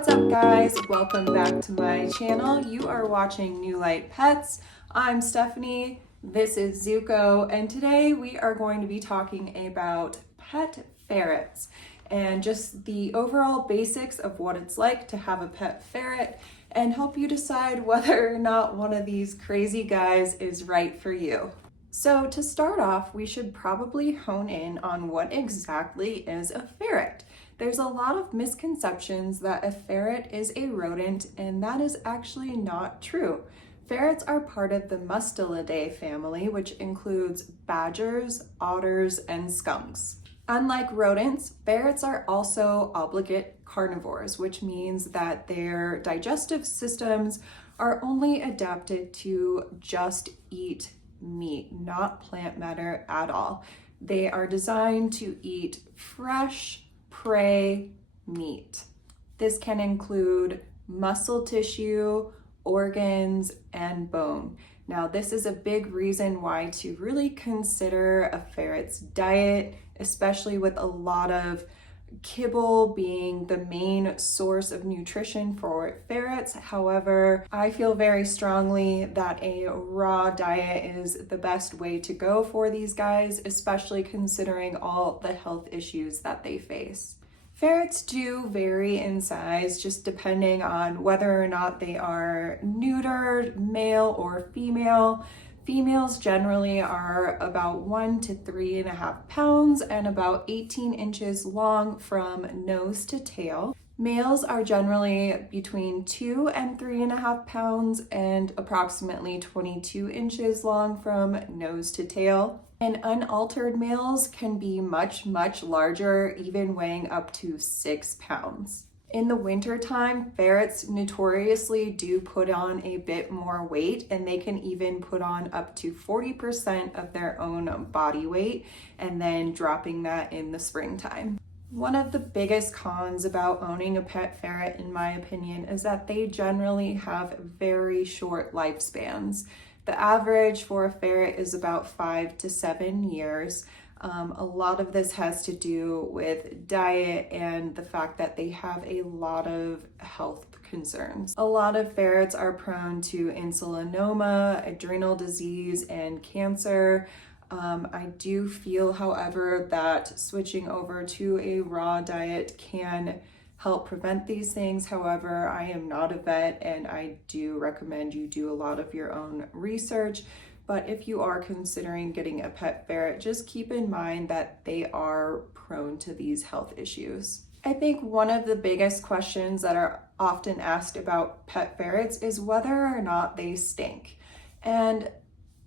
What's up guys? Welcome back to my channel. You are watching New Light Pets. I'm Stephanie, this is Zuko, and today we are going to be talking about pet ferrets and just the overall basics of what it's like to have a pet ferret and help you decide whether or not one of these crazy guys is right for you. So to start off, we should probably hone in on what exactly is a ferret. There's a lot of misconceptions that a ferret is a rodent, and that is actually not true. Ferrets are part of the Mustelidae family, which includes badgers, otters, and skunks. Unlike rodents, ferrets are also obligate carnivores, which means that their digestive systems are only adapted to just eat meat, not plant matter at all. They are designed to eat fresh prey meat. This can include muscle tissue, organs, and bone. Now, this is a big reason why to really consider a ferret's diet, especially with a lot of kibble being the main source of nutrition for ferrets. However, I feel very strongly that a raw diet is the best way to go for these guys, especially considering all the health issues that they face. Ferrets do vary in size just depending on whether or not they are neutered, male or female. Females generally are about 1 to 3.5 pounds and about 18 inches long from nose to tail. Males are generally between 2 and 3.5 pounds and approximately 22 inches long from nose to tail. And unaltered males can be much larger, even weighing up to 6 pounds. In the wintertime, ferrets notoriously do put on a bit more weight, and they can even put on up to 40% of their own body weight and then dropping that in the springtime. One of the biggest cons about owning a pet ferret, in my opinion, is that they generally have very short lifespans. The average for a ferret is about 5 to 7 years. A lot of this has to do with diet and the fact that they have a lot of health concerns. A lot of ferrets are prone to insulinoma, adrenal disease, and cancer. I do feel, however, that switching over to a raw diet can help prevent these things. However, I am not a vet, and I do recommend you do a lot of your own research. But if you are considering getting a pet ferret, just keep in mind that they are prone to these health issues. I think one of the biggest questions that are often asked about pet ferrets is whether or not they stink. And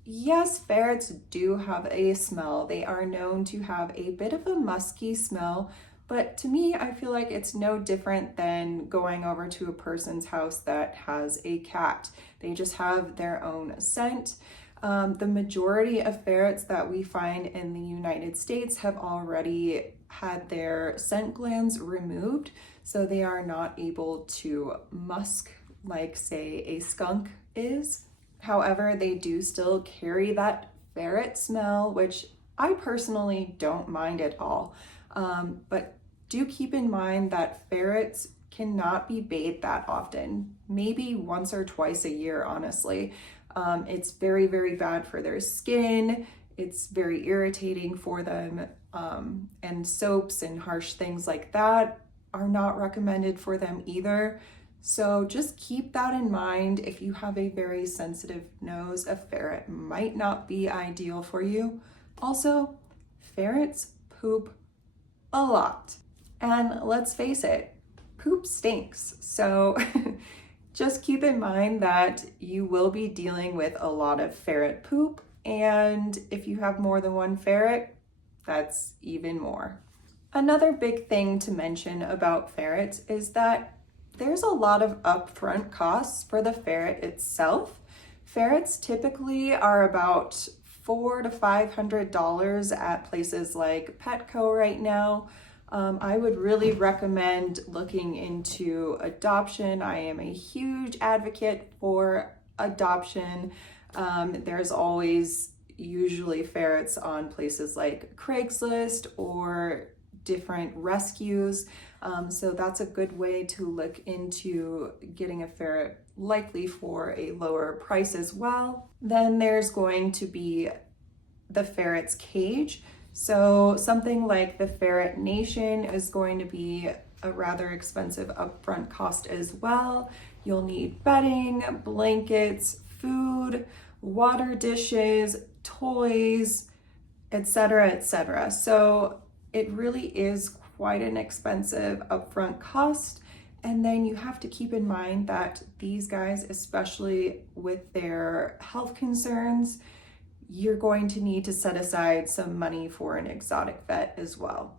yes, ferrets do have a smell. They are known to have a bit of a musky smell, but to me, I feel like it's no different than going over to a person's house that has a cat. They just have their own scent. The majority of ferrets that we find in the United States have already had their scent glands removed, so they are not able to musk like, say, a skunk is. However, they do still carry that ferret smell, which I personally don't mind at all. But do keep in mind that ferrets cannot be bathed that often, maybe once or twice a year, honestly. It's very bad for their skin. It's very irritating for them. And soaps and harsh things like that are not recommended for them either. So just keep that in mind. If you have a very sensitive nose, a ferret might not be ideal for you. Also, ferrets poop a lot. And let's face it, poop stinks. So just keep in mind that you will be dealing with a lot of ferret poop. And if you have more than one ferret, that's even more. Another big thing to mention about ferrets is that there's a lot of upfront costs for the ferret itself. Ferrets typically are about $400 to $500 at places like Petco right now. I would really recommend looking into adoption. I am a huge advocate for adoption. There's always usually ferrets on places like Craigslist or different rescues. So that's a good way to look into getting a ferret, likely for a lower price as well. Then there's going to be the ferret's cage. So something like the Ferret Nation is going to be a rather expensive upfront cost as well. You'll need bedding, blankets, food, water dishes, toys, etc., etc. So it really is quite an expensive upfront cost. And then you have to keep in mind that these guys, especially with their health concerns, you're going to need to set aside some money for an exotic vet as well.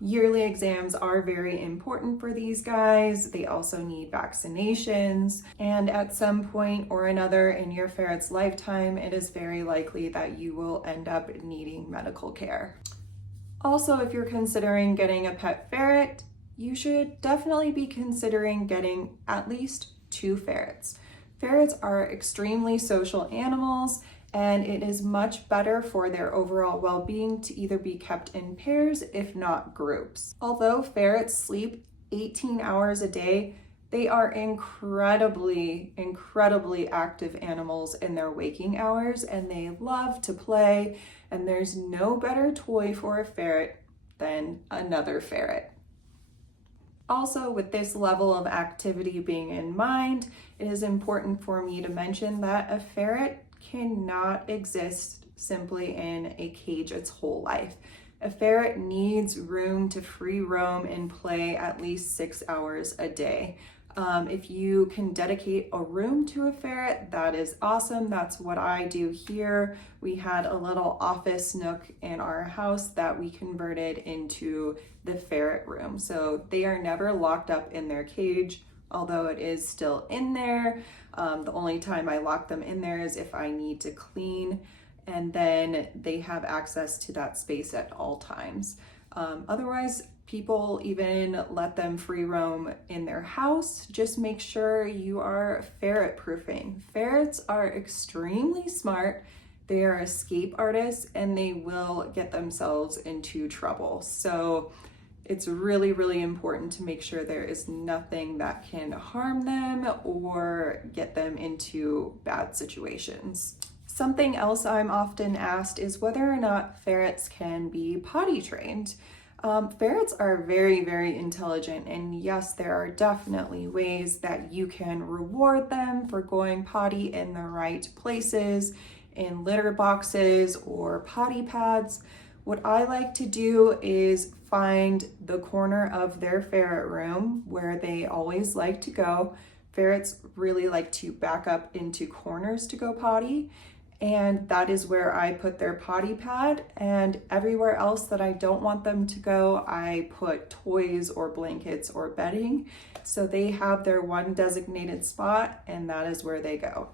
Yearly exams are very important for these guys. They also need vaccinations. And at some point or another in your ferret's lifetime, it is very likely that you will end up needing medical care. Also, if you're considering getting a pet ferret, you should definitely be considering getting at least 2 ferrets. Ferrets are extremely social animals, and it is much better for their overall well-being to either be kept in pairs, if not groups. Although ferrets sleep 18 hours a day, they are incredibly active animals in their waking hours, and they love to play, and there's no better toy for a ferret than another ferret. Also, with this level of activity being in mind, it is important for me to mention that a ferret cannot exist simply in a cage its whole life. A ferret needs room to free roam and play at least 6 hours a day. If you can dedicate a room to a ferret, that is awesome. That's what I do here. We had a little office nook in our house that we converted into the ferret room. So they are never locked up in their cage, although it is still in there. The only time I lock them in there is if I need to clean, and then they have access to that space at all times. Otherwise, people even let them free roam in their house. Just make sure you are ferret proofing. Ferrets are extremely smart. They are escape artists, and they will get themselves into trouble. So it's really important to make sure there is nothing that can harm them or get them into bad situations. Something else I'm often asked is whether or not ferrets can be potty trained. Ferrets are very intelligent, and yes, there are definitely ways that you can reward them for going potty in the right places, in litter boxes or potty pads. What I like to do is find the corner of their ferret room where they always like to go. Ferrets really like to back up into corners to go potty, and that is where I put their potty pad. And everywhere else that I don't want them to go, I put toys or blankets or bedding. So they have their one designated spot, and that is where they go.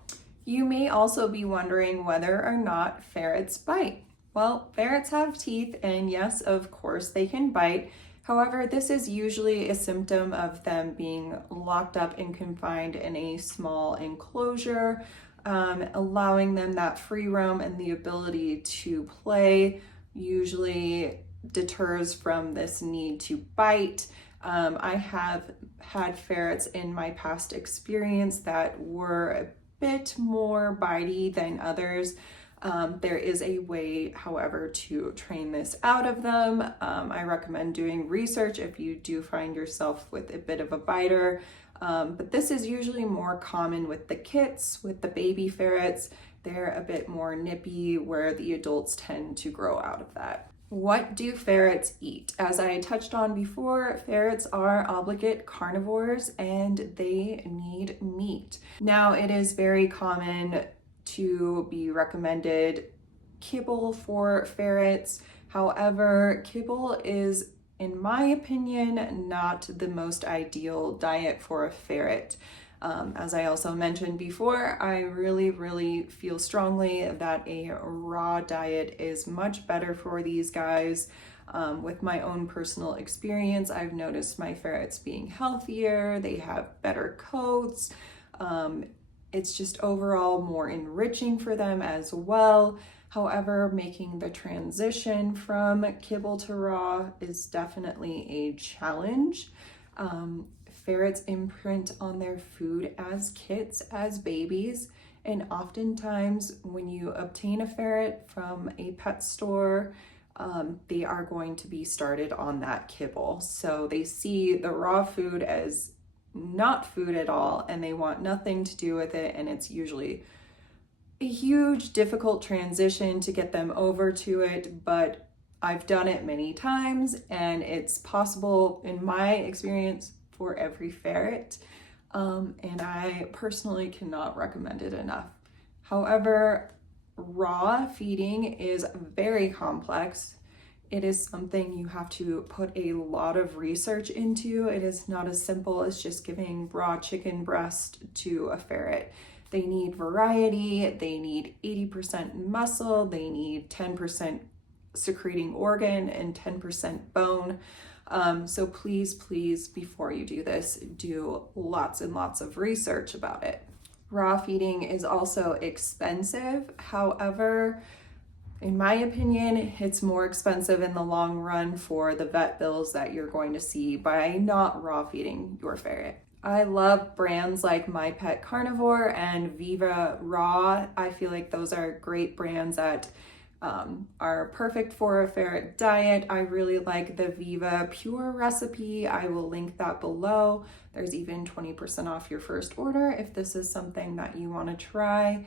You may also be wondering whether or not ferrets bite. Well, ferrets have teeth, and yes, of course they can bite. However, this is usually a symptom of them being locked up and confined in a small enclosure. Allowing them that free roam and the ability to play usually deters from this need to bite. I have had ferrets in my past experience that were a bit more bitey than others. There is a way, however, to train this out of them. I recommend doing research if you do find yourself with a bit of a biter. But this is usually more common with the kits. With the baby ferrets, they're a bit more nippy, where the adults tend to grow out of that. What do ferrets eat? As I touched on before, ferrets are obligate carnivores and they need meat. Now, it is very common to be recommended kibble for ferrets. However, kibble is, in my opinion, not the most ideal diet for a ferret. As I also mentioned before, I really feel strongly that a raw diet is much better for these guys. With my own personal experience, I've noticed my ferrets being healthier, they have better coats. It's just overall more enriching for them as well. However, making the transition from kibble to raw is definitely a challenge. Ferrets imprint on their food as kits, as babies, and oftentimes when you obtain a ferret from a pet store, they are going to be started on that kibble. So they see the raw food as not food at all, and they want nothing to do with it, and it's usually a huge, difficult transition to get them over to it, but I've done it many times, and it's possible, in my experience, for every ferret, and I personally cannot recommend it enough. However, raw feeding is very complex. It is something you have to put a lot of research into. It is not as simple as just giving raw chicken breast to a ferret. They need variety, they need 80% muscle, they need 10% secreting organ and 10% bone. So please, before you do this, do lots and lots of research about it. Raw feeding is also expensive. However, in my opinion, it's more expensive in the long run for the vet bills that you're going to see by not raw feeding your ferret. I love brands like My Pet Carnivore and Viva Raw. I feel like those are great brands that are perfect for a ferret diet. I really like the Viva Pure recipe. I will link that below. There's even 20% off your first order if this is something that you want to try.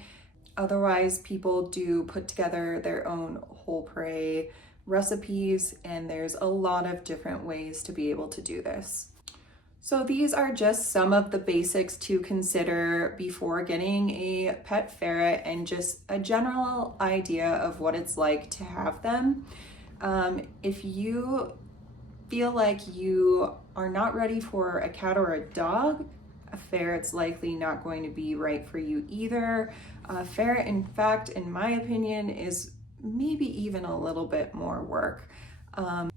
Otherwise, people do put together their own whole prey recipes, and there's a lot of different ways to be able to do this. So these are just some of the basics to consider before getting a pet ferret, and just a general idea of what it's like to have them. If you feel like you are not ready for a cat or a dog, a ferret's likely not going to be right for you either. A ferret, in fact, in my opinion, is maybe even a little bit more work.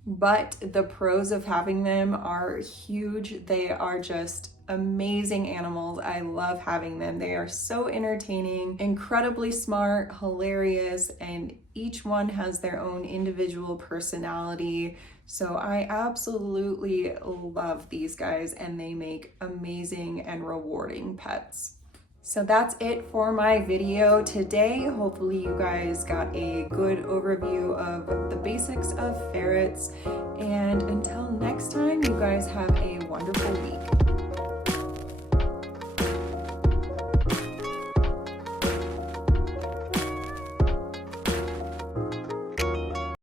But the pros of having them are huge. They are just amazing animals. I love having them. They are so entertaining, incredibly smart, hilarious, and each one has their own individual personality. So I absolutely love these guys, and they make amazing and rewarding pets. So that's it for my video today. Hopefully you guys got a good overview of the basics of ferrets. And until next time, you guys have a wonderful week.